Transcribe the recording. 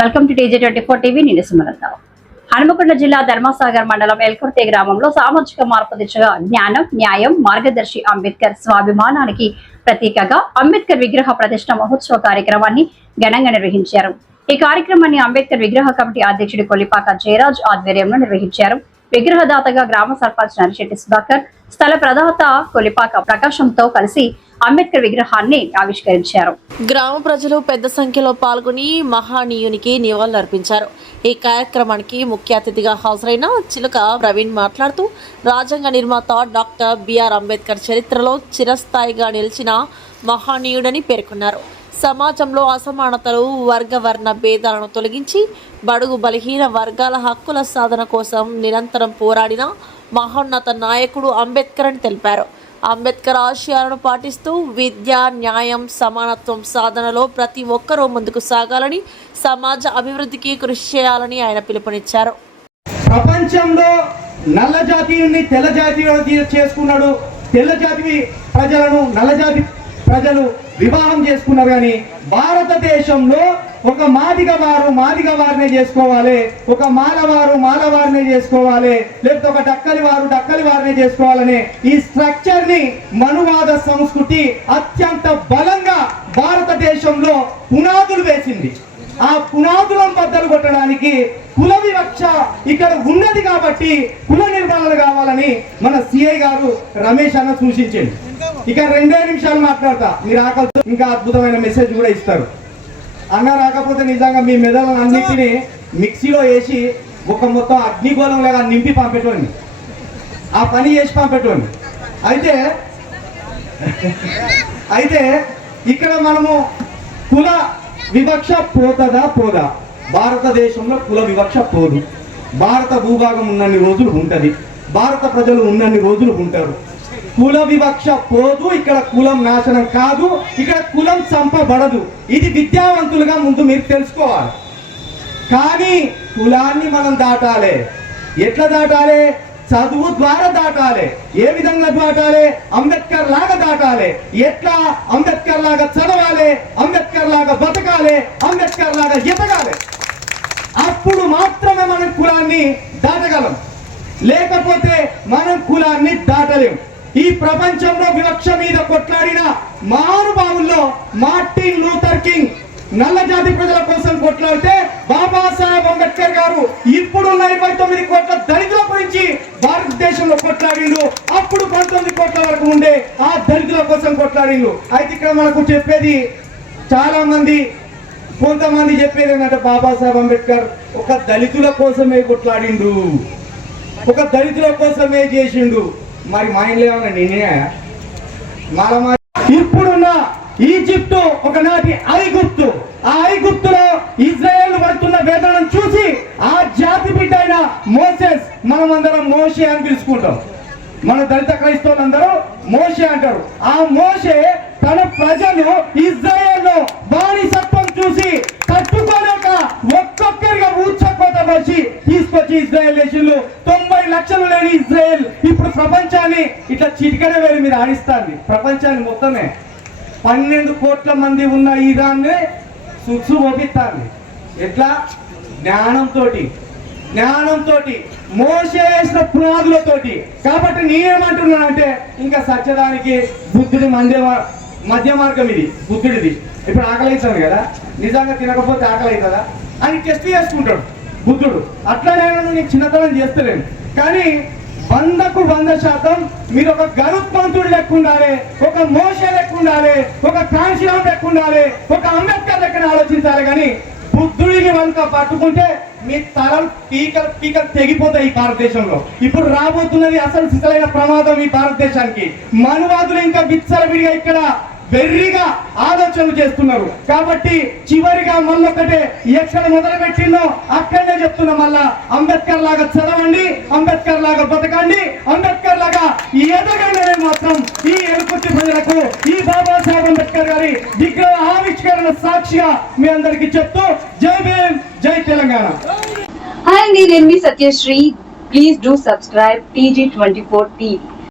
Welcome to TJ24 TV. నేను సుమలత. హనుమకొండ జిల్లా ధర్మసాగర్ మండలం ఎల్కుర్తి గ్రామంలో సామాజిక మార్పు దిశగా జ్ఞానం, న్యాయం, మార్గదర్శి అంబేద్కర్ స్వాభిమానానికి ప్రతీకగా అంబేద్కర్ విగ్రహ ప్రతిష్ఠ మహోత్సవ కార్యక్రమాన్ని ఘనంగా నిర్వహించారు. ఈ కార్యక్రమాన్ని అంబేద్కర్ విగ్రహ కమిటీ అధ్యక్షుడు కొల్లిపాక జయరాజ్ ఆధ్వర్యంలో నిర్వహించారు. విగ్రహదాతగా గ్రామ సర్పంచ్ నరిశెట్టి సుధాకర్, స్థల ప్రదాత కొల్లిపాక ప్రకాశంతో కలిసి అంబేద్కర్ విగ్రహాన్ని ఆవిష్కరించారు. గ్రామ ప్రజలు పెద్ద సంఖ్యలో పాల్గొని మహానీయునికి నివాళులర్పించారు. ఈ కార్యక్రమానికి ముఖ్య అతిథిగా హాజరైన చిలుక ప్రవీణ్ మాట్లాడుతూ రాజ్యాంగ నిర్మాత డాక్టర్ బిఆర్ అంబేద్కర్ చరిత్రలో చిరస్థాయిగా నిలిచిన మహానీయుడని పేర్కొన్నారు. సమాజంలో అసమానతలు, వర్గవర్ణ భేదాలను తొలగించి బడుగు బలహీన వర్గాల హక్కుల సాధన కోసం నిరంతరం పోరాడిన మహోన్నత నాయకుడు అంబేద్కర్ అని తెలిపారు. అంబేద్కర్ ఆశయాలను పాటిస్తూ విద్య, న్యాయం, సమానత్వం సాధనలో ప్రతి ఒక్కరూ ముందుకు సాగాలని, సమాజ అభివృద్ధికి కృషి చేయాలని ఆయన పిలుపునిచ్చారు. ప్రపంచంలో నల్ల జాతీయుని తెల్ల జాతీయుడు చేసుకున్నాడు. తెల్ల జాతి ప్రజలను నల్ల జాతి ప్రజలు వివాహం చేసుకున్నారు. కానీ భారతదేశంలో ఒక మాదిగ వారినే చేసుకోవాలి, ఒక మాలవారినే చేసుకోవాలి, లేకపోతే ఒక డక్కలి వారినే చేసుకోవాలనే ఈ స్ట్రక్చర్ ని మనువాద సంస్కృతి అత్యంత బలంగా భారతదేశంలో పునాదులు వేసింది. ఆ పునాదులను బద్దలు కొట్టడానికి కుల వివక్ష ఇక్కడ ఉన్నది కాబట్టి కుల నిర్మూలన కావాలని మన సిఐ గారు రమేష్ అన్న సూచించింది. ఇక 2 నిమిషాలు మాట్లాడతా, మీరు ఆకలితో ఇంకా అద్భుతమైన మెసేజ్ కూడా ఇస్తారు. అన్న రాకపోతే నిజంగా మీ మెదళ్ళను అన్నింటినీ మిక్సీలో వేసి ఒక మొత్తం అగ్నిగోళం లేక నింపి పంపేటోండి, ఆ పని చేసి పంపేటోండి. అయితే ఇక్కడ మనము కుల వివక్ష పోదా? భారతదేశంలో కుల వివక్ష పోదు. భారత భూభాగం ఉన్నన్ని రోజులు ఉంటుంది, భారత ప్రజలు ఉన్నన్ని రోజులు ఉంటారు. కుల వివక్ష పోదు. ఇక్కడ కులం నాశనం కాదు, ఇక్కడ కులం చంపబడదు. ఇది విద్యావంతులుగా ముందు మీరు తెలుసుకోవాలి. కానీ కులాన్ని మనం దాటాలి. ఎట్లా దాటాలి? చదువు ద్వారా దాటాలి. ఏ విధంగా దాటాలి? అంబేద్కర్ లాగా దాటాలి. ఎట్లా? అంబేద్కర్ లాగా చదవాలి, అంబేద్కర్ లాగా బతకాలి, అంబేద్కర్ లాగా ఎదగాలి. అప్పుడు మాత్రమే మనం కులాన్ని దాటగలం, లేకపోతే మనం కులాన్ని దాటలేం. ఈ ప్రపంచంలో వివక్ష మీద కొట్లాడిన మహానుభావుల్లో మార్టిన్ లూథర్ కింగ్ నల్ల జాతి ప్రజల కోసం కొట్లాడితే, బాబాసాహెబ్ అంబేద్కర్ గారు ఇప్పుడున్న 29 కోట్ల దళితుల గురించి భారతదేశంలో కొట్లాడిండు. అప్పుడు 19 కోట్ల వరకు ఉండే ఆ దళితుల కోసం కొట్లాడిండు. అయితే ఇక్కడ మనకు చెప్పేది కొంతమంది చెప్పేది ఏంటంటే, బాబాసాహెబ్ అంబేద్కర్ ఒక దళితుల కోసమే కొట్లాడిండు, ఒక దళితుల కోసమే చేసిండు. మరి మా ఇంట్లో ఏమన్నా నిన్నాయా? ఇప్పుడున్న ఈజిప్టు ఒకనాటి ఐగుప్తు, ఆ ఐగుప్తులో ఇజ్రాయెల్ పడుతున్న వేదనను చూసి ఆ జాతి బిడ్డ అయిన మోసెస్, మనమందరం మోషే అని పిలుచుకుంటాం. మన దళిత క్రైస్తవులందరూ మోషే అంటారు. ఆ మోషే తన ప్రజలు ఇజ్రాయెల్లో బానిసత్వం చూసి తట్టుకోలేక ఒక్కొక్కరిగా ఊచకోత వచ్చి తీసుకొచ్చి ఇజ్రాయెల్ దేశంలో 90 లక్షలు లేని ఇజ్రాయెల్ ఇప్పుడు ప్రపంచాన్ని ఇట్లా చిటికడ వేలు మీద ఆడిస్తుంది. ప్రపంచాన్ని మొత్తమే 12 కోట్ల మంది ఉన్న ఇరాన్ని సుచ్చు ఓపిస్తుంది. ఎట్లా? జ్ఞానంతో మోసే వేసిన పునాదులతోటి. కాబట్టి నేనేమంటున్నానంటే, ఇంకా సత్యదానికి బుద్ధుడి మధ్య మార్గం ఇది, బుద్ధుడిది. ఇప్పుడు ఆకలి అవుతుంది కదా, నిజంగా తినకపోతే ఆకలి అవుతుందా అని టెస్ట్ చేసుకుంటాడు బుద్ధుడు. అట్లా నేను నీకు చిన్నతనం చేస్తలేను, కానీ 100కు 100% మీరు ఒక గరుత్మంతుడు లెక్క ఉండాలి, ఒక మోసే లెక్క ఉండాలి, ఒక కాంశీరాం లెక్క ఉండాలి, ఒక అంబేద్కర్ లెక్కన ఆలోచించాలి. కానీ బుద్ధుడిని వంక పట్టుకుంటే మీ తలలు పీకలు తెగిపోతాయి. ఈ భారతదేశంలో ఇప్పుడు రాబోతున్నది అసలు సిసలైన ప్రమాదం ఈ భారతదేశానికి. మనువాదులు ఇంకా విచ్చలవిడిగా ఇక్కడ వెర్రిగా ఆలోచనలు చేస్తున్నారు. కాబట్టి చివరిగా మళ్ళొక్కటే, ఎక్కడ మొదలు పెట్టిందో అక్కడనే చెప్తున్నా. మళ్ళా అంబేద్కర్ లాగా చదవండి, అంబేద్కర్ లాగా బతకండి, అంబేద్కర్ లాగా ఎదగండి. మాత్రం ఈ ఎలుకుర్తి ప్రజలకు ఈ బాబాసాహెబ్ అంబేద్కర్ గారి విగ్రహ ఆవిష్కరణ సాక్షిగా మీ అందరికి చెప్తూ జై భీమ్, జై తెలంగాణ. హాయ్ అండి, నేను మీ Satyashri. Please do subscribe TJ24 TV.